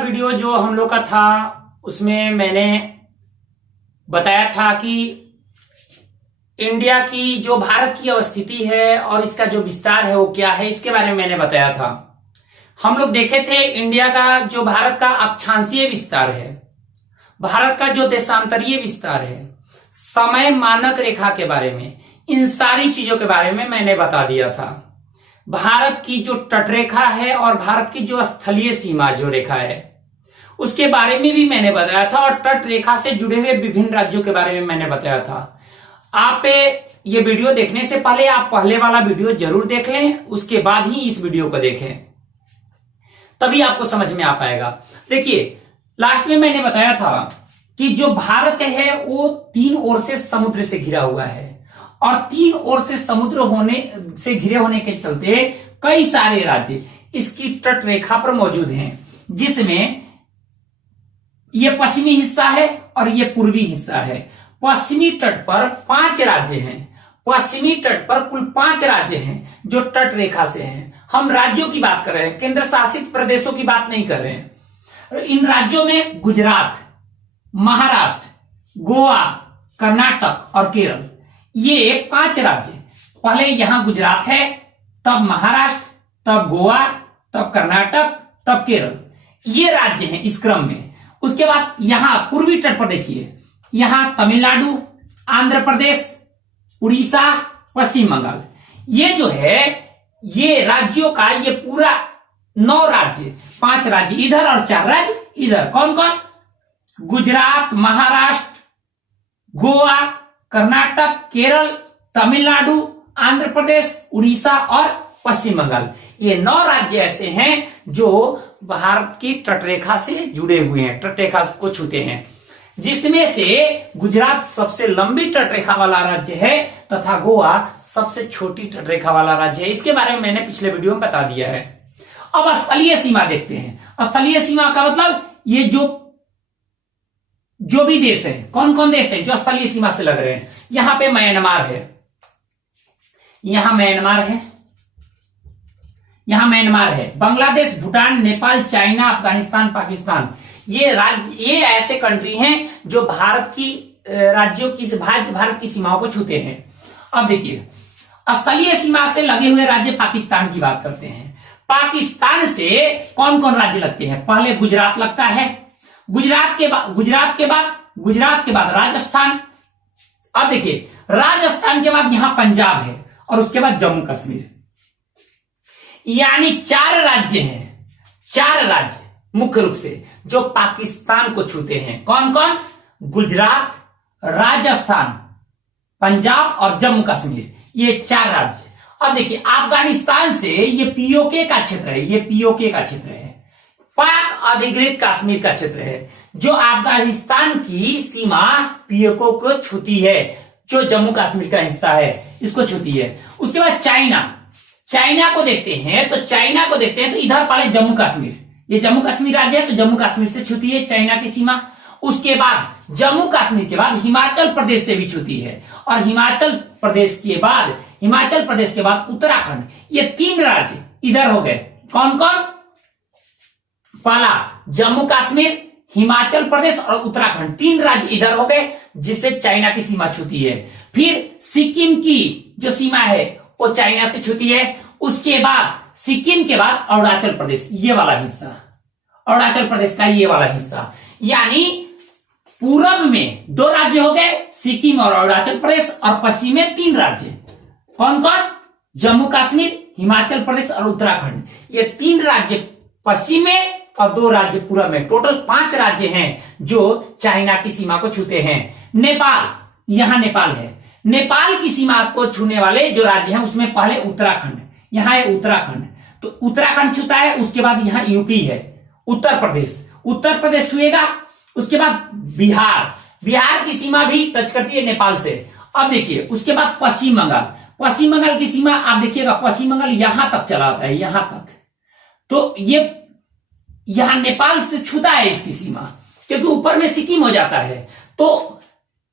Video जो हम लोग का था उसमें मैंने बताया था कि इंडिया की जो भारत की अवस्थिति है और इसका जो विस्तार है वो क्या है, इसके बारे में मैंने बताया था। हम लोग देखे थे इंडिया का जो भारत का अक्षांशीय विस्तार है, भारत का जो देशांतरीय विस्तार है, समय मानक रेखा के बारे में, इन सारी चीजों के बारे में मैंने बता दिया था। भारत की जो तटरेखा है और भारत की जो स्थलीय सीमा जो रेखा है उसके बारे में भी मैंने बताया था, और तट रेखा से जुड़े हुए विभिन्न राज्यों के बारे में मैंने बताया था। आप ये वीडियो देखने से पहले आप पहले वाला वीडियो जरूर देख लें, उसके बाद ही इस वीडियो को देखें, तभी आपको समझ में आ पाएगा। देखिए, लास्ट में मैंने बताया था कि जो भारत है वो तीन ओर से समुद्र से घिरा हुआ है, और तीन ओर से समुद्र होने से घिरे होने के चलते कई सारे राज्य इसकी तट रेखा पर मौजूद हैं, जिसमें ये पश्चिमी हिस्सा है और ये पूर्वी हिस्सा है। पश्चिमी तट पर 5 राज्य हैं, पश्चिमी तट पर कुल 5 राज्य हैं जो तट रेखा से हैं। हम राज्यों की बात कर रहे हैं, केंद्र शासित प्रदेशों की बात नहीं कर रहे हैं। इन राज्यों में गुजरात, महाराष्ट्र, गोवा, कर्नाटक और केरल, ये 5 राज्य। पहले यहां गुजरात है, तब महाराष्ट्र, तब गोवा, तब कर्नाटक, तब केरल, ये राज्य हैं इस क्रम में। उसके बाद यहां पूर्वी तट पर देखिए, यहां तमिलनाडु, आंध्र प्रदेश, उड़ीसा, पश्चिम बंगाल, ये जो है ये राज्यों का ये पूरा 9 राज्य, 5 राज्य इधर और 4 राज्य इधर। कौन कौन? गुजरात, महाराष्ट्र, गोवा, कर्नाटक, केरल, तमिलनाडु, आंध्र प्रदेश, उड़ीसा और पश्चिम बंगाल, ये 9 राज्य ऐसे हैं जो भारत की तटरेखा से जुड़े हुए हैं, तटरेखा को छूते हैं, जिसमें से गुजरात सबसे लंबी तटरेखा वाला राज्य है तथा गोवा सबसे छोटी तटरेखा वाला राज्य है। इसके बारे में मैंने पिछले वीडियो में बता दिया है। अब स्थलीय सीमा देखते हैं। स्थलीय सीमा का मतलब ये जो भी देश है, कौन कौन देश है जो स्थलीय सीमा से लग रहे हैं। यहां पे म्यांमार है, यहां म्यांमार है, यहां म्यांमार है, बांग्लादेश, भूटान, नेपाल, चाइना, अफगानिस्तान, पाकिस्तान, ये राज्य, ये ऐसे कंट्री हैं जो भारत की राज्यों की भारत की सीमाओं को छूते हैं। अब देखिए, स्थलीय सीमा से लगे हुए राज्य पाकिस्तान की बात करते हैं। पाकिस्तान से कौन कौन राज्य लगते हैं? पहले गुजरात लगता है, गुजरात के बाद राजस्थान। अब देखिए, राजस्थान के बाद यहां पंजाब है और उसके बाद जम्मू कश्मीर, यानी 4 राज्य हैं, 4 राज्य मुख्य रूप से जो पाकिस्तान को छूते हैं। कौन कौन? गुजरात, राजस्थान, पंजाब और जम्मू कश्मीर, ये 4 राज्य। अब देखिए, अफगानिस्तान से ये पीओके का क्षेत्र है, ये पीओके का क्षेत्र है, पाक अधिकृत कश्मीर का क्षेत्र है, जो अफगानिस्तान की सीमा पीओके को छूती है, जो जम्मू कश्मीर का हिस्सा है इसको छूती है। उसके बाद चाइना को देखते हैं, तो इधर पड़े जम्मू कश्मीर, ये जम्मू कश्मीर राज्य है तो जम्मू कश्मीर से छूती है चाइना की सीमा। उसके बाद जम्मू कश्मीर के बाद हिमाचल प्रदेश से भी छूती है, और हिमाचल प्रदेश के बाद उत्तराखंड, ये 3 राज्य इधर हो गए। कौन कौन? पहला जम्मू कश्मीर, हिमाचल प्रदेश और उत्तराखंड, 3 राज्य इधर हो गए जिससे चाइना की सीमा छूती है। फिर सिक्किम की जो सीमा है वो चाइना से छूती है। उसके बाद सिक्किम के बाद अरुणाचल प्रदेश, ये वाला हिस्सा, अरुणाचल प्रदेश का ये वाला हिस्सा, यानी पूरब में 2 राज्य हो गए, सिक्किम और अरुणाचल प्रदेश, और पश्चिम में 3 राज्य। कौन कौन? जम्मू कश्मीर, हिमाचल प्रदेश और उत्तराखंड, ये 3 राज्य पश्चिम में और 2 राज्य पूरब में, टोटल 5 राज्य हैं जो चाइना की सीमा को छूते हैं। नेपाल, यहां नेपाल है, नेपाल की सीमा को छूने वाले जो राज्य हैं उसमें पहले उत्तराखंड, यहां है उत्तराखंड, तो उत्तराखंड छूता है। उसके बाद यहां यूपी है, उत्तर प्रदेश छुएगा। उसके बाद बिहार की सीमा भी टच करती है नेपाल से। अब देखिए, उसके बाद पश्चिम बंगाल की सीमा आप देखिएगा, पश्चिम बंगाल यहां तक चला आता है, यहां तक, तो ये यहां नेपाल से छूता है इसकी सीमा, क्योंकि ऊपर में सिक्किम हो जाता है। तो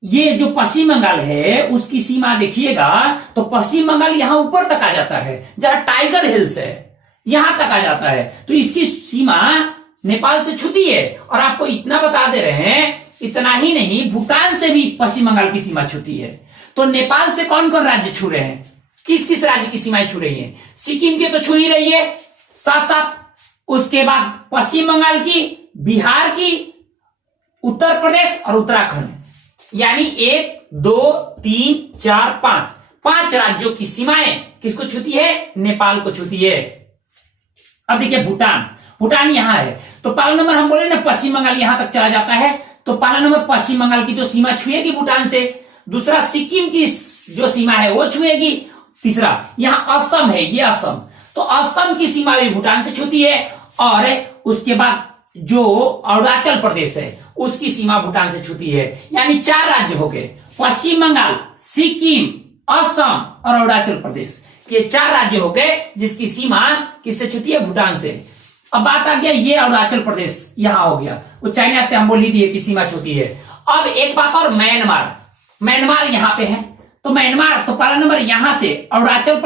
ये जो पश्चिम बंगाल है उसकी सीमा देखिएगा, तो पश्चिम बंगाल यहां ऊपर तक आ जाता है, जहां टाइगर हिल्स है यहां तक आ जाता है, तो इसकी सीमा नेपाल से छूती है। और आपको इतना बता दे रहे हैं, इतना ही नहीं, भूटान से भी पश्चिम बंगाल की सीमा छूती है। तो नेपाल से कौन कौन राज्य छू रहे हैं, किस किस राज्य की सीमाएं छू रही हैं? सिक्किम की तो छू ही रही है, साथ साथ उसके बाद पश्चिम बंगाल की, बिहार की, उत्तर प्रदेश और उत्तराखंड, यानी 1 2 3 4 5 राज्यों की सीमाएं किसको छूती है? नेपाल को छूती है। अब देखिए भूटान यहां है, तो पहला नंबर हम बोले ना पश्चिम बंगाल यहां तक चला जाता है, तो पहला नंबर पश्चिम बंगाल की जो सीमा छुएगी भूटान से। दूसरा सिक्किम की जो सीमा है वो छुएगी। तीसरा यहां असम है, ये असम, तो असम की सीमा भी भूटान से छूती है। और उसके बाद जो अरुणाचल प्रदेश है उसकी सीमा भूटान से छूती है। यानी 4 राज्य हो गए, पश्चिम बंगाल, सिक्किम, असम और अरुणाचल प्रदेश, ये 4 राज्य हो गए जिसकी सीमा किससे छूती है? भूटान से। अब बात आ गया ये अरुणाचल प्रदेश यहां हो गया, वो चाइना से हम बोल ही दिए कि सीमा छूती है। अब एक बात और, म्यांमार यहां पे है, तो म्यांमार तो पहला नंबर यहां से अरुणाचल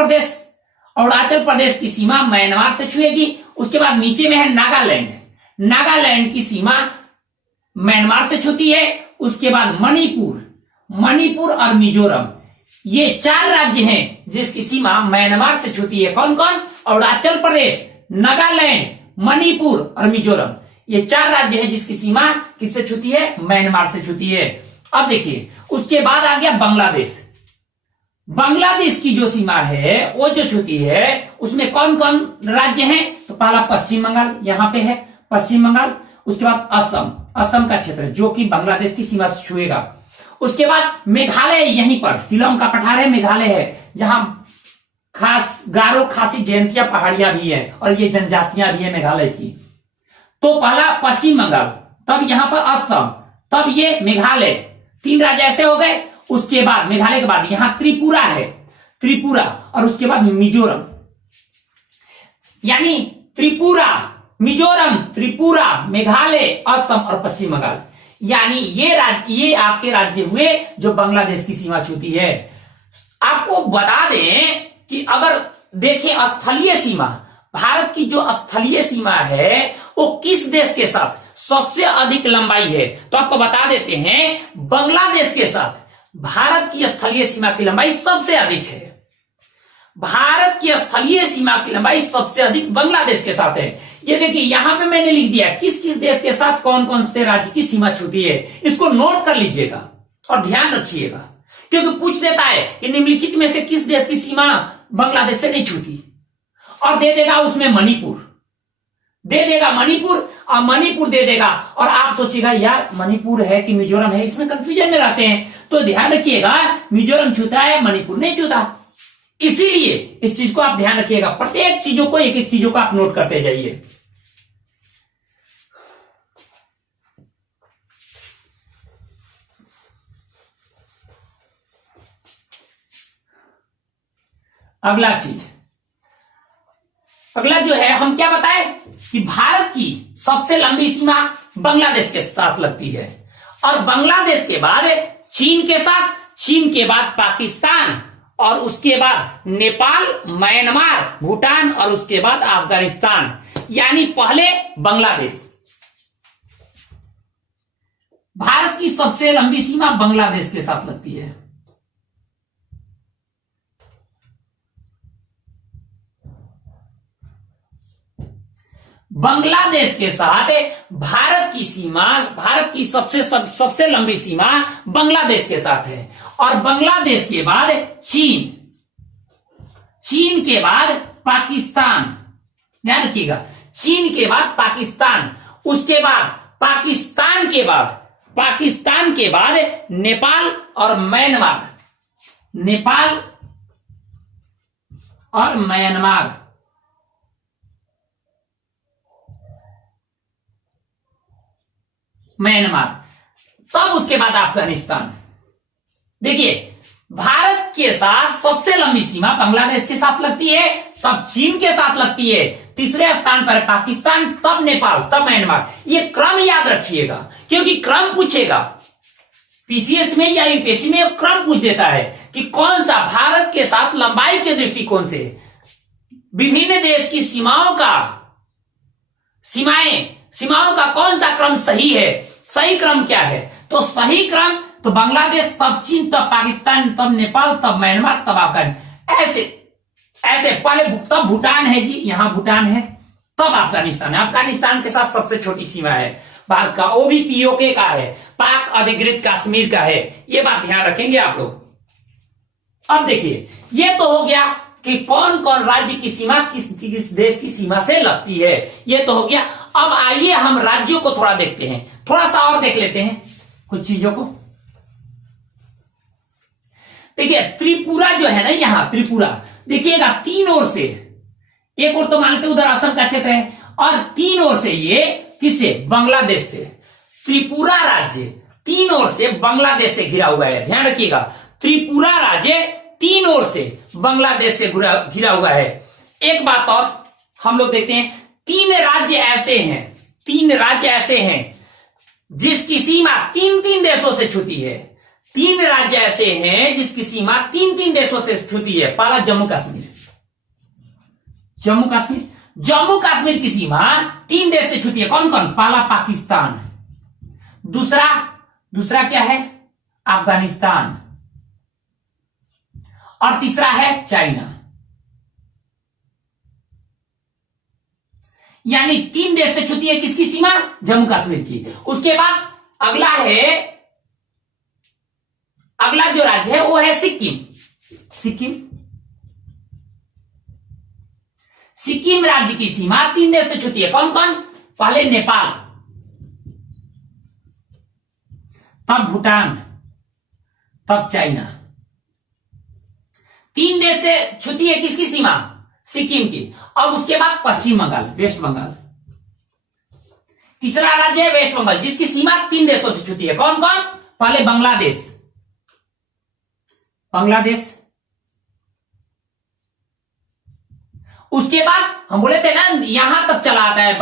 प्रदेश की सीमा म्यांमार से छुएगी। उसके बाद नीचे में है नागालैंड की सीमा म्यांमार से छूती है। उसके बाद मणिपुर और मिजोरम, ये 4 राज्य हैं जिसकी सीमा म्यांमार से छूती है। कौन कौन? अरुणाचल प्रदेश, नागालैंड, मणिपुर और मिजोरम, ये 4 राज्य हैं जिसकी सीमा किससे छूती है? म्यांमार से छूती है। अब देखिए उसके बाद आ गया बांग्लादेश की जो सीमा है वो जो छूती है उसमें कौन कौन राज्य हैं? तो पहला पश्चिम बंगाल, यहां पे है पश्चिम बंगाल। उसके बाद असम का क्षेत्र जो कि बांग्लादेश की सीमा से छुएगा। उसके बाद मेघालय, यहीं पर शिलोंग का पठार है, मेघालय है, जहां खास गारो खासी जयंतिया पहाड़ियां भी है और ये जनजातियां भी है मेघालय की। तो पहला पश्चिम बंगाल, तब यहां पर असम, तब ये मेघालय, 3 राज्य ऐसे हो गए। उसके बाद मेघालय के बाद यहां त्रिपुरा है, और उसके बाद मिजोरम, यानी मिजोरम, त्रिपुरा, मेघालय, असम और पश्चिम बंगाल, यानी ये आपके राज्य हुए जो बांग्लादेश की सीमा छूती है। आपको बता दें कि अगर देखें स्थलीय सीमा, भारत की जो स्थलीय सीमा है वो किस देश के साथ सबसे अधिक लंबाई है, तो आपको बता देते हैं बांग्लादेश के साथ भारत की स्थलीय सीमा की लंबाई सबसे अधिक है। भारत की स्थलीय सीमा की लंबाई सबसे अधिक बांग्लादेश के साथ है। ये देखिए यहां पे मैंने लिख दिया किस किस देश के साथ कौन कौन से राज्य की सीमा छूती है, इसको नोट कर लीजिएगा और ध्यान रखिएगा, क्योंकि पूछ देता है कि निम्नलिखित में से किस देश की सीमा बांग्लादेश से नहीं छूती, और दे देगा उसमें मणिपुर और मणिपुर दे देगा। और आप सोचिएगा यार मणिपुर है कि मिजोरम है, इसमें कंफ्यूजन में रहते हैं, तो ध्यान रखिएगा मिजोरम छूता है, मणिपुर नहीं छूता। इसीलिए इस चीज को आप ध्यान रखिएगा, प्रत्येक चीजों को एक एक चीजों को आप नोट करते जाइए। अगला जो है हम क्या बताए कि भारत की सबसे लंबी सीमा बांग्लादेश के साथ लगती है, और बांग्लादेश के बाद चीन के बाद पाकिस्तान, और उसके बाद नेपाल, म्यांमार, भूटान और उसके बाद अफगानिस्तान, यानी पहले बांग्लादेश। भारत की सबसे लंबी सीमा बांग्लादेश के साथ लगती है। बांग्लादेश के साथ भारत की सबसे लंबी सीमा बांग्लादेश के साथ है, और बांग्लादेश के बाद चीन के बाद पाकिस्तान, ध्यान रखिएगा, चीन के बाद पाकिस्तान, उसके बाद पाकिस्तान के बाद नेपाल और म्यांमार, तब उसके बाद अफगानिस्तान। देखिए भारत के साथ सबसे लंबी सीमा बांग्लादेश के साथ लगती है, तब चीन के साथ लगती है, तीसरे स्थान पर पाकिस्तान, तब नेपाल, तब म्यांमार। ये क्रम याद रखिएगा, क्योंकि क्रम पूछेगा पीसीएस में या यूपीएससी में, क्रम पूछ देता है कि कौन सा भारत के साथ लंबाई के दृष्टिकोण से विभिन्न देश की सीमाएं सीमाओं का कौन सा क्रम सही है, सही क्रम क्या है? तो सही क्रम तो बांग्लादेश, तब चीन, तब पाकिस्तान, तब नेपाल, तब म्यांमार, तब अफगान, ऐसे ऐसे। पहले तब भूटान है जी, यहां भूटान है, तब अफगानिस्तान है। अफगानिस्तान के साथ सबसे छोटी सीमा है भारत का, वो भी पीओके का है, पाक अधिकृत कश्मीर का है। ये बात ध्यान रखेंगे आप लोग। अब देखिए, ये तो हो गया कि कौन कौन राज्य की सीमा किस देश की सीमा से लगती है, ये तो हो गया। अब आइए हम राज्यों को थोड़ा देखते हैं, थोड़ा सा और देख लेते हैं कुछ चीजों को। देखिए त्रिपुरा जो है ना, यहां त्रिपुरा देखिएगा, तीन ओर से, एक ओर तो मानते उधर असम का क्षेत्र है, और तीन ओर से ये किससे, बांग्लादेश से। त्रिपुरा राज्य तीन ओर से बांग्लादेश से घिरा हुआ है, ध्यान रखिएगा। त्रिपुरा राज्य तीन ओर से बांग्लादेश से घिरा हुआ है। एक बात और हम लोग देखते हैं, तीन राज्य ऐसे हैं जिसकी सीमा तीन तीन देशों से छूती है। तीन राज्य ऐसे हैं जिसकी सीमा तीन तीन देशों से छूती है। पहला जम्मू कश्मीर की सीमा तीन देश से छूती है। कौन कौन? पहला पाकिस्तान, दूसरा क्या है, अफगानिस्तान, और तीसरा है चाइना। यानी तीन देश से छूती है किसकी सीमा? जम्मू कश्मीर की। उसके बाद अगला जो राज्य है वो है सिक्किम राज्य की सीमा तीन देश से छूती है। कौन कौन? पहले नेपाल, तब भूटान, तब चाइना। तीन देश से छूती है किसकी सीमा? सिक्किम की। अब उसके बाद पश्चिम बंगाल, वेस्ट बंगाल, तीसरा राज्य है वेस्ट बंगाल, जिसकी सीमा तीन देशों से छूती है। कौन कौन? पहले बांग्लादेश, उसके बाद हम बोले थे ना, यहां तक चला आता है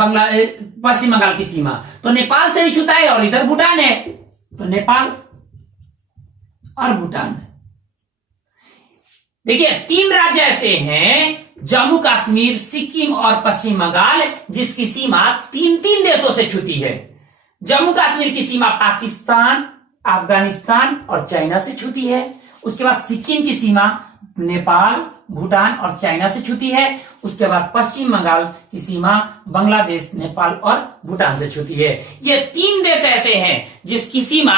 पश्चिम बंगाल की सीमा, तो नेपाल से भी छूता है, और इधर भूटान है, तो नेपाल और भूटान। देखिए तीन राज्य ऐसे हैं, जम्मू कश्मीर, सिक्किम और पश्चिम बंगाल, जिसकी सीमा तीन तीन देशों से छूती है। जम्मू कश्मीर की सीमा पाकिस्तान, अफगानिस्तान और चाइना से छूती है। उसके बाद सिक्किम की सीमा नेपाल, भूटान और चाइना से छूती है। उसके बाद पश्चिम बंगाल की सीमा बांग्लादेश, नेपाल और भूटान से छूती है। ये तीन देश ऐसे हैं जिसकी सीमा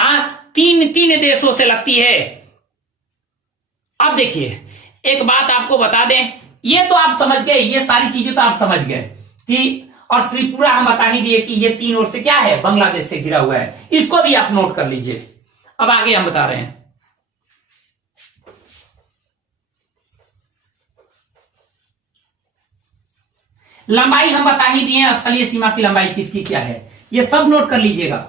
तीन तीन देशों से लगती है। अब देखिए एक बात आपको बता दें, ये तो आप समझ गए, ये सारी चीजें तो आप समझ गए कि, और त्रिपुरा हम बता ही दिए कि ये तीन ओर से क्या है, बांग्लादेश से घिरा हुआ है। इसको भी आप नोट कर लीजिए। अब आगे हम बता रहे हैं, लंबाई हम बता ही दिए, स्थलीय सीमा की लंबाई किसकी क्या है, ये सब नोट कर लीजिएगा।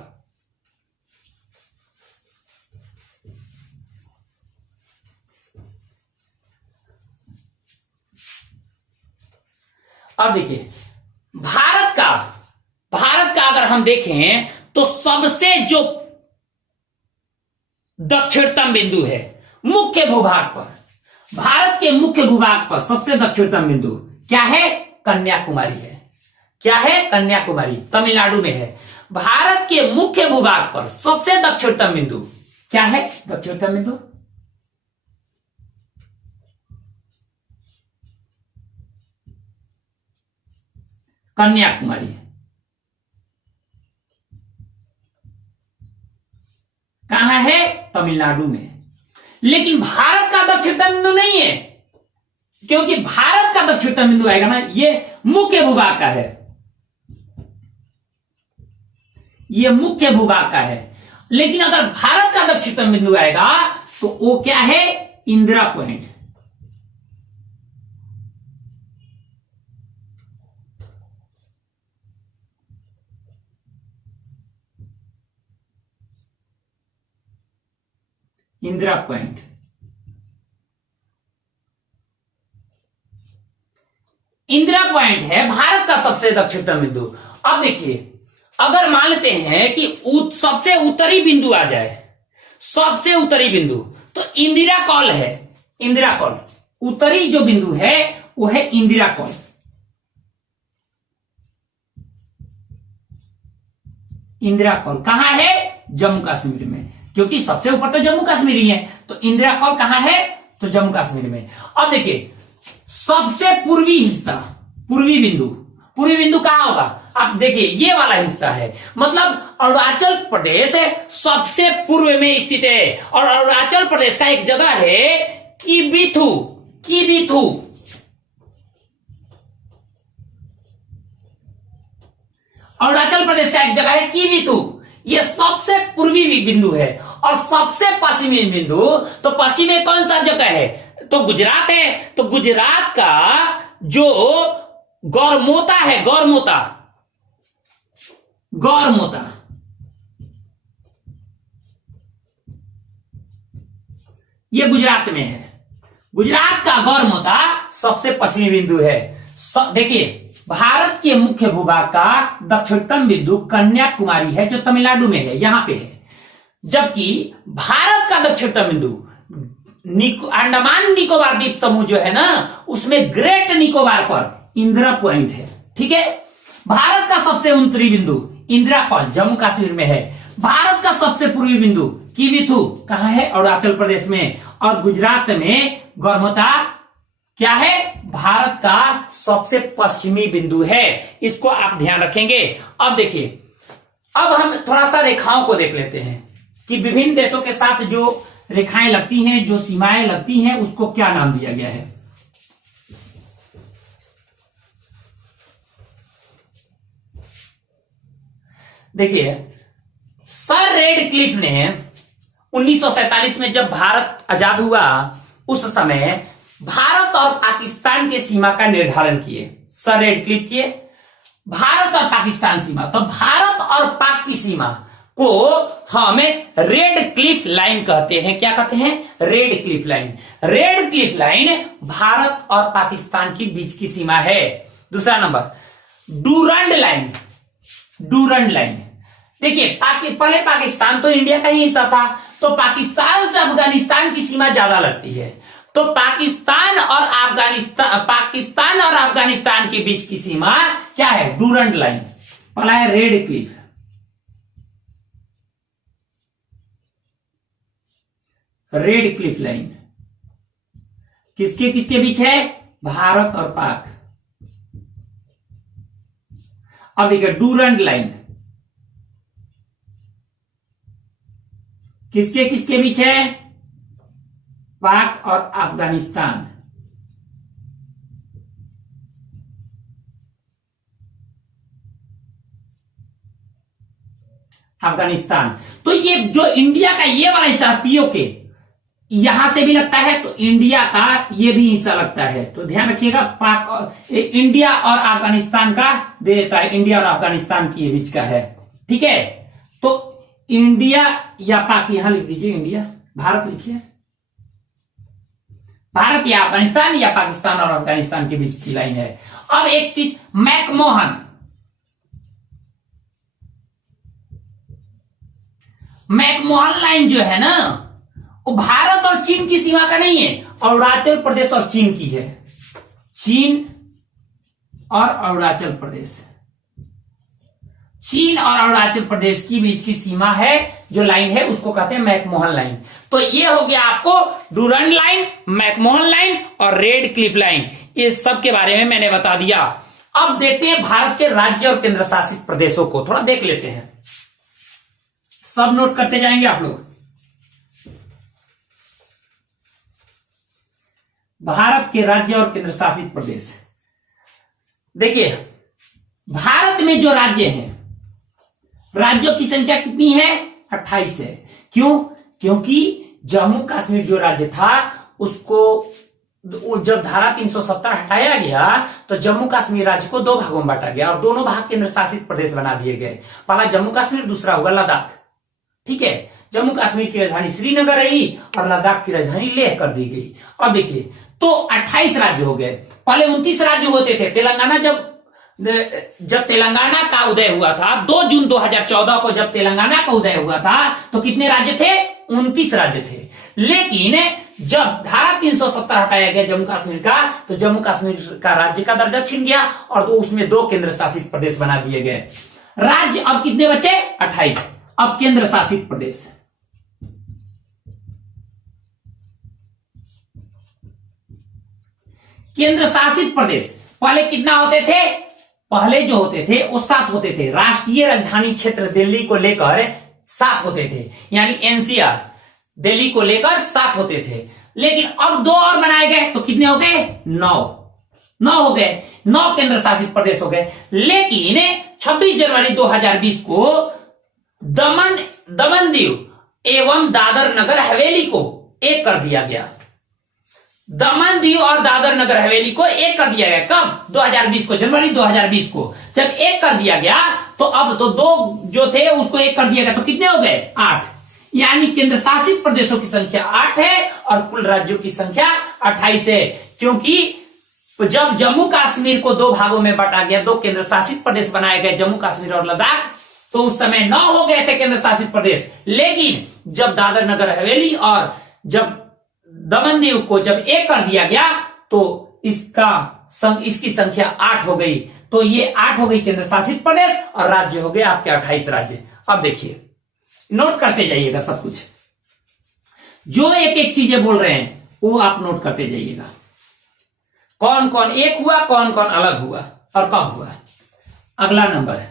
अब देखिए भारत का अगर हम देखें तो सबसे जो दक्षिणतम बिंदु है मुख्य भूभाग पर, भारत के मुख्य भूभाग पर सबसे दक्षिणतम बिंदु क्या है? कन्याकुमारी है। क्या है? कन्याकुमारी, तमिलनाडु में है। भारत के मुख्य भूभाग पर सबसे दक्षिणतम बिंदु क्या है? दक्षिणतम बिंदु कन्याकुमारी। कहां है? तमिलनाडु में। लेकिन भारत का दक्षिणतम बिंदु नहीं है, क्योंकि भारत का दक्षिणतम बिंदु आएगा ना, ये मुख्य भूभाग का है, ये मुख्य भूभाग का है। लेकिन अगर भारत का दक्षिणतम बिंदु आएगा तो वो क्या है? इंदिरा पॉइंट। इंदिरा पॉइंट है भारत का सबसे दक्षिणतम बिंदु। अब देखिए अगर मान लेते हैं कि सबसे उत्तरी बिंदु आ जाए, सबसे उत्तरी बिंदु, तो इंदिरा कॉल है, इंदिरा कॉल। उत्तरी जो बिंदु है वो है इंदिरा कॉल। इंदिरा कौल कहां है? जम्मू कश्मीर में, क्योंकि सबसे ऊपर तो जम्मू कश्मीर ही है, तो इंदिरा कौल कहां है? तो जम्मू कश्मीर में। अब देखिए सबसे पूर्वी हिस्सा, पूर्वी बिंदु कहां होगा? आप देखिए ये वाला हिस्सा है, मतलब अरुणाचल प्रदेश सबसे पूर्व में स्थित है। और अरुणाचल प्रदेश का एक जगह है किबिथु, अरुणाचल प्रदेश का एक जगह है किबिथु, ये सबसे पूर्वी बिंदु है। और सबसे पश्चिमी बिंदु, तो पश्चिम में कौन सा जगह है? तो गुजरात है। तो गुजरात का जो गौरमोता है, गौरमोता ये गुजरात में है। गुजरात का गौरमोता सबसे पश्चिमी बिंदु है। देखिए भारत के मुख्य भूभाग का दक्षिणतम बिंदु कन्याकुमारी है, जो तमिलनाडु में है, यहां पे है। जबकि भारत का दक्षिणतम बिंदु अंडमान निकोबार द्वीप समूह जो है ना, उसमें ग्रेट निकोबार पर इंदिरा पॉइंट है। ठीक है। भारत का सबसे उत्तरी बिंदु इंदिरा कौल जम्मू कश्मीर में है। भारत का सबसे पूर्वी बिंदु किबिथु कहां है? अरुणाचल प्रदेश में। और गुजरात में गौरमोता क्या है? भारत का सबसे पश्चिमी बिंदु है। इसको आप ध्यान रखेंगे। अब देखिए, अब हम थोड़ा सा रेखाओं को देख लेते हैं कि विभिन्न देशों के साथ जो रेखाएं लगती हैं, जो सीमाएं लगती हैं, उसको क्या नाम दिया गया है। देखिए सर रेडक्लिफ ने 1947 में जब भारत आजाद हुआ, उस समय भारत और पाकिस्तान के सीमा का निर्धारण किए। सर रेडक्लिफ किए भारत और पाकिस्तान सीमा। तो भारत और पाक की सीमा को हम रेड क्लिफ लाइन कहते हैं। क्या कहते हैं? Red Cliff line. Red Cliff line Bharat और पाकिस्तान के बीच की सीमा है। दूसरा नंबर डूरंड लाइन। देखिए पहले पाकिस्तान तो इंडिया का ही हिस्सा था, तो पाकिस्तान से अफगानिस्तान की सीमा ज्यादा लगती है। तो पाकिस्तान और अफगानिस्तान के बीच की सीमा क्या है? Durand line. पहला है red Cliff. Red Cliff line किसके किसके बीच है? भारत और पाक। अब देखिए डूरंड लाइन किसके किसके बीच है? पाक और अफगानिस्तान। तो ये जो इंडिया का ये वाला हिस्सा पीओके यहां से भी लगता है, तो इंडिया का ये भी हिस्सा लगता है। तो ध्यान रखिएगा, पाक और इंडिया और अफगानिस्तान का दे देता है, इंडिया और अफगानिस्तान के बीच का है। ठीक है। तो इंडिया या पाक यहां लिख दीजिए, इंडिया, भारत लिखिए, भारत या अफगानिस्तान या पाकिस्तान और अफगानिस्तान के बीच की लाइन है। अब एक चीज मैकमोहन लाइन जो है ना, वो भारत और चीन की सीमा का नहीं है, अरुणाचल प्रदेश और चीन की है। चीन और अरुणाचल प्रदेश, चीन और अरुणाचल प्रदेश की बीच की सीमा है, जो लाइन है उसको कहते हैं मैकमोहन लाइन। तो ये हो गया आपको डूरंड लाइन, मैकमोहन लाइन और रेड क्लिफ लाइन, ये सब के बारे में मैंने बता दिया। अब देखते हैं भारत के राज्य और केंद्र शासित प्रदेशों को, थोड़ा देख लेते हैं, सब नोट करते जाएंगे आप लोग। भारत के राज्य और केंद्र शासित प्रदेश, देखिए भारत में जो राज्य हैं, राज्यों की संख्या कितनी है? 28 है। क्यों? क्योंकि जम्मू कश्मीर जो राज्य था उसको जब धारा 370 हटाया गया तो जम्मू कश्मीर राज्य को दो भागों में बांटा गया और दोनों भाग केंद्र शासित प्रदेश बना दिए गए। पहला जम्मू कश्मीर, दूसरा हुआ लद्दाख। ठीक है। जम्मू कश्मीर की राजधानी श्रीनगर रही और लद्दाख की राजधानी लेह कर दी गई। अब देखिए तो 28 राज्य हो गए। पहले 29 राज्य होते थे। तेलंगाना जब तेलंगाना का उदय हुआ था 2 जून 2014 को, जब तेलंगाना का उदय हुआ था तो कितने राज्य थे? 29 राज्य थे। लेकिन जब धारा 370 हटाया गया जम्मू कश्मीर का, तो जम्मू कश्मीर का राज्य का दर्जा छिन गया और तो उसमें 2 केंद्र शासित प्रदेश बना दिए गए। राज्य अब कितने बचे? 28। अब केंद्र शासित प्रदेश, केंद्र शासित प्रदेश पहले कितना होते थे? पहले जो होते थे वो 7 होते थे। राष्ट्रीय राजधानी क्षेत्र दिल्ली को लेकर 7 होते थे, यानी एनसीआर दिल्ली को लेकर 7 होते थे। लेकिन अब 2 और बनाए गए तो कितने हो गए? 9 हो गए। 9 केंद्र शासित प्रदेश हो गए। लेकिन 26 जनवरी 2020 को दमन दीव एवं दादर नगर हवेली को एक कर दिया गया। दमन दीव और दादर नगर हवेली को एक कर दिया गया। कब? 2020 को, जनवरी 2020 को। जब एक कर दिया गया तो अब तो 2 जो थे उसको एक कर दिया गया, तो कितने हो गए? 8। यानी केंद्र शासित प्रदेशों की संख्या 8 है और कुल राज्यों की संख्या 28 है। क्योंकि जब जम्मू कश्मीर को 2 भागों में बांटा गया, 2 केंद्र शासित प्रदेश बनाए गए, जम्मू कश्मीर और लद्दाख, तो उस समय 9 हो गए थे केंद्र शासित प्रदेश। लेकिन जब दादर नगर हवेली और जब दमन दीव को जब एक कर दिया गया तो इसकी संख्या 8 हो गई। तो ये 8 हो गई केंद्र शासित प्रदेश और राज्य हो गए आपके 28 राज्य। अब देखिए, नोट करते जाइएगा सब कुछ, जो एक एक चीजें बोल रहे हैं वो आप नोट करते जाइएगा। कौन कौन एक हुआ, कौन कौन अलग हुआ और कब हुआ। अगला नंबर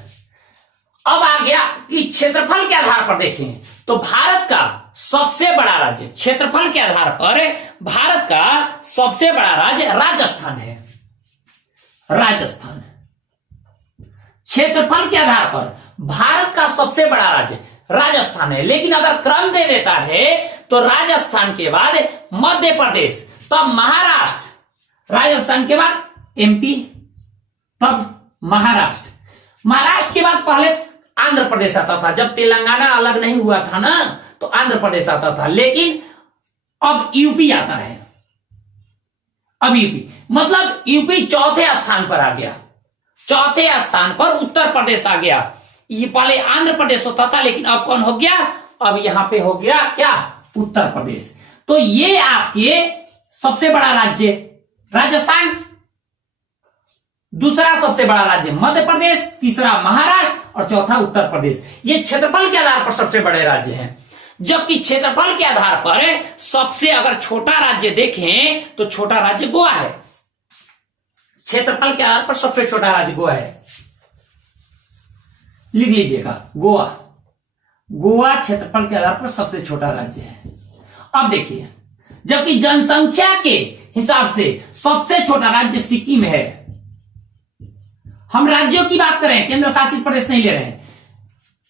अब आ गया कि क्षेत्रफल के आधार पर देखें तो भारत का सबसे बड़ा राज्य, क्षेत्रफल के आधार पर भारत का सबसे बड़ा राज्य राजस्थान है। राजस्थान क्षेत्रफल के आधार पर भारत का सबसे बड़ा राज्य राजस्थान है। लेकिन अगर क्रम दे देता है तो राजस्थान के बाद मध्य प्रदेश, तब महाराष्ट्र, राजस्थान के बाद एमपी, तब महाराष्ट्र के बाद पहले आंध्र प्रदेश आता था। जब तेलंगाना अलग नहीं हुआ था ना तो आंध्र प्रदेश आता था। लेकिन अब यूपी आता है। अब यूपी मतलब यूपी चौथे स्थान पर आ गया। चौथे स्थान पर उत्तर प्रदेश आ गया। ये पहले आंध्र प्रदेश होता था लेकिन अब कौन हो गया? अब यहां पे हो गया क्या? उत्तर प्रदेश। तो ये आपके सबसे बड़ा राज्य राजस्थान, दूसरा सबसे बड़ा राज्य मध्य प्रदेश, तीसरा महाराष्ट्र और चौथा उत्तर प्रदेश। ये क्षेत्रफल के आधार पर सबसे बड़े राज्य हैं। जबकि क्षेत्रफल के आधार पर सबसे अगर छोटा राज्य देखें तो छोटा राज्य गोवा है। क्षेत्रफल के आधार पर सबसे छोटा राज्य गोवा है, लिख लीजिएगा गोवा। गोवा क्षेत्रफल के आधार पर सबसे छोटा राज्य है। अब देखिए, जबकि जनसंख्या के हिसाब से सबसे छोटा राज्य सिक्किम है। हम राज्यों की बात करें, केंद्र शासित प्रदेश नहीं ले रहे हैं।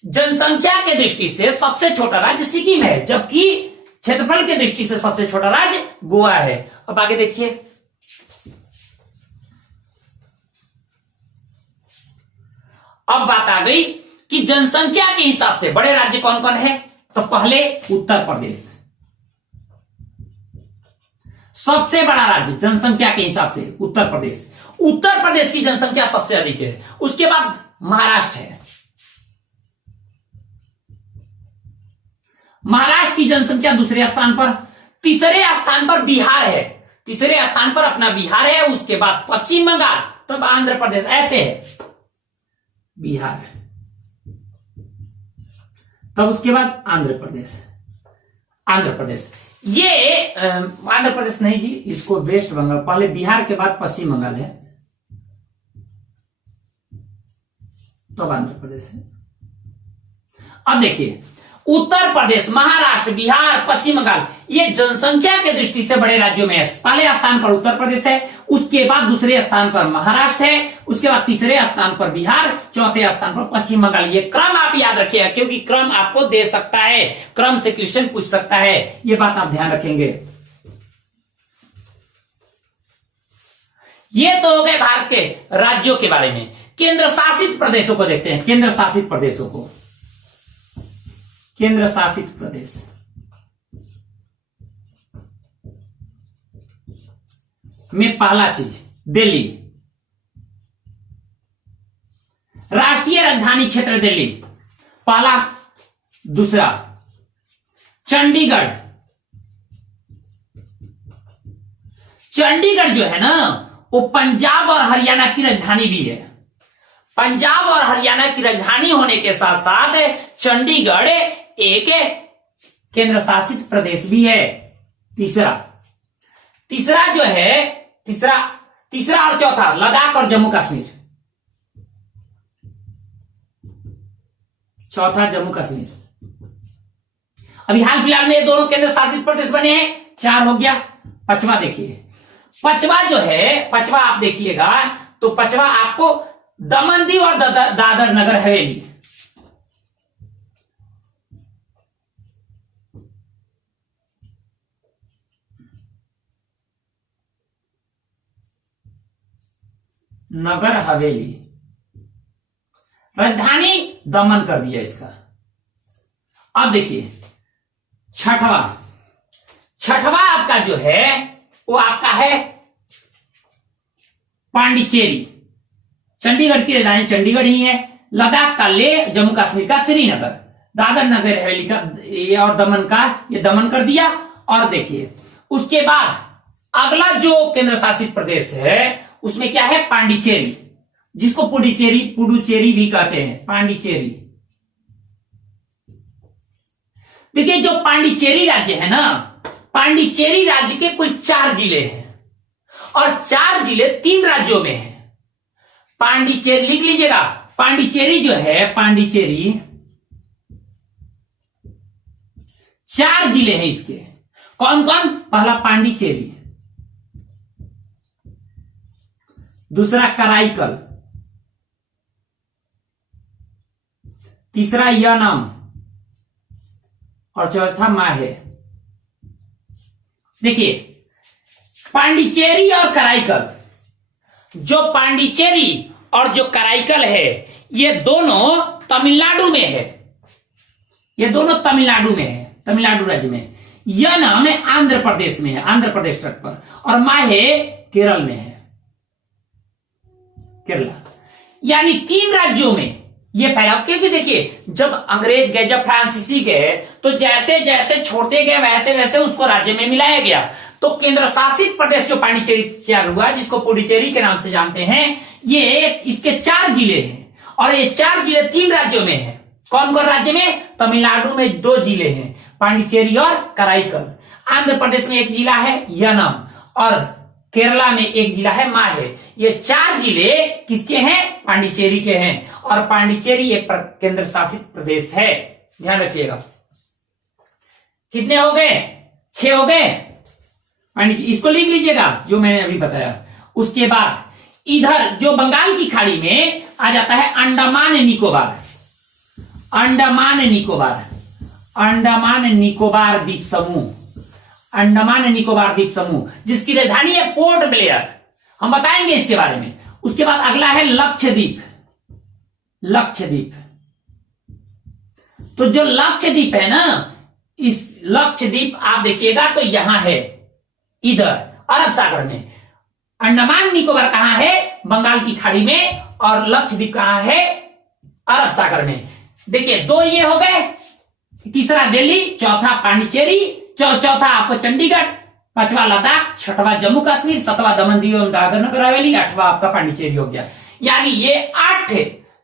जनसंख्या के दृष्टि से सबसे छोटा राज्य सिक्किम है, जबकि क्षेत्रफल के दृष्टि से सबसे छोटा राज्य गोवा है। अब आगे देखिए, अब बात आ गई कि जनसंख्या के हिसाब से बड़े राज्य कौन कौन है। तो पहले उत्तर प्रदेश सबसे बड़ा राज्य जनसंख्या के हिसाब से उत्तर प्रदेश। उत्तर प्रदेश की जनसंख्या सबसे अधिक है। उसके बाद महाराष्ट्र है। महाराष्ट्र की जनसंख्या दूसरे स्थान पर। तीसरे स्थान पर बिहार है। तीसरे स्थान पर अपना बिहार है। उसके बाद पश्चिम बंगाल, तब आंध्र प्रदेश, ऐसे है बिहार, तब उसके बाद आंध्र प्रदेश। आंध्र प्रदेश ये आंध्र प्रदेश नहीं जी, इसको वेस्ट बंगाल, पहले बिहार के बाद पश्चिम बंगाल है, तब आंध्र प्रदेश है। अब देखिए, उत्तर प्रदेश, महाराष्ट्र, बिहार, पश्चिम बंगाल ये जनसंख्या के दृष्टि से बड़े राज्यों में है। पहले स्थान पर उत्तर प्रदेश है, उसके बाद दूसरे स्थान पर महाराष्ट्र है, उसके बाद तीसरे स्थान पर बिहार, चौथे स्थान पर पश्चिम बंगाल। ये क्रम आप याद रखिएगा क्योंकि क्रम आपको दे सकता है, क्रम से क्वेश्चन पूछ सकता है, ये बात आप ध्यान रखेंगे। ये तो हो गए भारत के राज्यों के बारे में। केंद्र शासित प्रदेशों को देखते हैं। केंद्र शासित प्रदेशों को, केंद्र शासित प्रदेश में पहला चीज दिल्ली, राष्ट्रीय राजधानी क्षेत्र दिल्ली पहला। दूसरा चंडीगढ़। चंडीगढ़ जो है ना वो पंजाब और हरियाणा की राजधानी भी है। पंजाब और हरियाणा की राजधानी होने के साथ साथ चंडीगढ़ एक केंद्र शासित प्रदेश भी है। तीसरा जो है तीसरा और चौथा लद्दाख और जम्मू कश्मीर। चौथा जम्मू कश्मीर। अभी हाल फिलहाल में ये दोनों केंद्र शासित प्रदेश बने हैं, 4 हो गया। पांचवा देखिए, पांचवा जो है, पांचवा आप देखिएगा तो पांचवा आपको दमन दीव और दादर नगर हवेली। नगर हवेली, राजधानी दमन कर दिया इसका। अब देखिए छठवा आपका जो है वो आपका है पांडिचेरी। चंडीगढ़ की राजधानी चंडीगढ़ ही है। लद्दाख का लेह, जम्मू कश्मीर का श्रीनगर, दादर नगर हवेली का ये और दमन का ये दमन कर दिया। और देखिए उसके बाद अगला जो केंद्र शासित प्रदेश है उसमें क्या है, पांडिचेरी, जिसको पुडुचेरी भी कहते हैं, पांडिचेरी। देखिए जो पांडिचेरी राज्य है ना, पांडिचेरी राज्य के कुल 4 जिले हैं और 4 जिले 3 राज्यों में हैं। पांडिचेरी लिख लीजिएगा, पांडिचेरी जो है, पांडिचेरी 4 जिले हैं इसके। कौन कौन? पहला पांडिचेरी, दूसरा कराईकल, तीसरा यानाम और चौथा माहे। देखिए पांडिचेरी और कराईकल, जो पांडिचेरी और जो कराईकल है ये दोनों तमिलनाडु में है। ये दोनों तमिलनाडु में है, तमिलनाडु राज्य में। यह नाम है आंध्र प्रदेश में है, आंध्र प्रदेश तट पर। और माहे केरल में है, केरला। यानी 3 राज्यों में ये फैला। क्योंकि देखिए जब अंग्रेज गए, जब फ्रांसीसी गए, तो जैसे जैसे छोड़ते गए वैसे वैसे उसको राज्य में मिलाया गया। तो केंद्र शासित प्रदेश जो पांडिचेरी तैयार हुआ, जिसको पुडुचेरी के नाम से जानते हैं, ये इसके 4 जिले हैं और ये 4 जिले 3 राज्यों में है। कौन कौन राज्य में? तमिलनाडु में 2 जिले हैं, पांडिचेरी और कराईकल। आंध्र प्रदेश में 1 जिला है यानम और केरला में 1 जिला है माहे। ये 4 जिले किसके हैं? पांडिचेरी के हैं। और पांडिचेरी एक केंद्र शासित प्रदेश है, ध्यान रखिएगा। कितने हो गए? 6 हो गए। इसको लिख लीजिएगा जो मैंने अभी बताया। उसके बाद इधर जो बंगाल की खाड़ी में आ जाता है अंडमान निकोबार। अंडमान निकोबार द्वीप समूह, अंडमान निकोबार द्वीप समूह, जिसकी राजधानी है पोर्ट ब्लेयर। हम बताएंगे इसके बारे में। उसके बाद अगला है लक्षद्वीप। तो जो लक्षद्वीप है ना, इस लक्षद्वीप आप देखिएगा तो यहां है, इधर अरब सागर में। अंडमान निकोबार कहां है? बंगाल की खाड़ी में। और लक्षद्वीप कहां है? अरब सागर में। देखिए 2 ये हो गए, तीसरा दिल्ली, चौथा पांडिचेरी, चौथा आपको चंडीगढ़, 5वां लद्दाख, 6वां जम्मू कश्मीर, 7वां दमन दीव एवं दादर नगर हवेली, 8वां आपका पांडिचेरी हो गया। यानी ये 8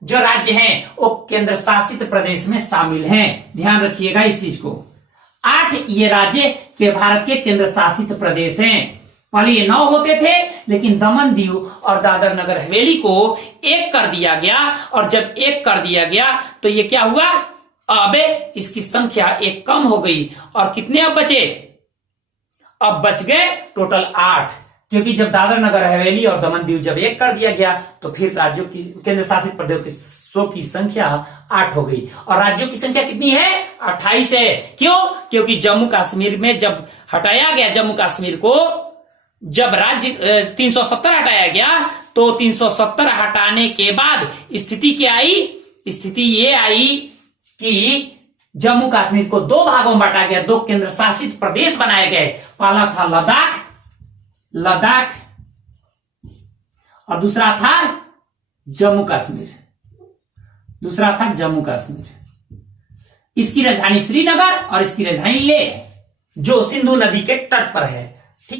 जो राज्य हैं वो केंद्र शासित प्रदेश में शामिल हैं। ध्यान रखिएगा इस चीज को। 8 ये राज्य के भारत के केंद्र शासित प्रदेश हैं। पहले ये 9 होते थे, लेकिन दमन दीव और दादर नगर हवेली को 1 कर दिया गया। और जब 1 कर दिया गया तो ये क्या हुआ? अब इसकी संख्या 1 कम हो गई। और कितने अब बचे? अब बच गए टोटल 8। क्योंकि जब दादर नगर हवेली और दमन दीव जब 1 कर दिया गया तो फिर राज्यों की, केंद्र शासित प्रदेशों की संख्या 8 हो गई। और राज्यों की संख्या कितनी है? 28 है। क्यों? क्योंकि जम्मू कश्मीर में जब हटाया गया, जम्मू कश्मीर को जब राज्य 370 हटाया गया, तो 370 हटाने के बाद स्थिति क्या आई? स्थिति ये आई कि जम्मू कश्मीर को 2 भागों में बांटा गया, 2 केंद्र शासित प्रदेश बनाए गए। पहला था लद्दाख और दूसरा था जम्मू कश्मीर। इसकी राजधानी श्रीनगर और इसकी राजधानी लेह, जो सिंधु नदी के तट पर है।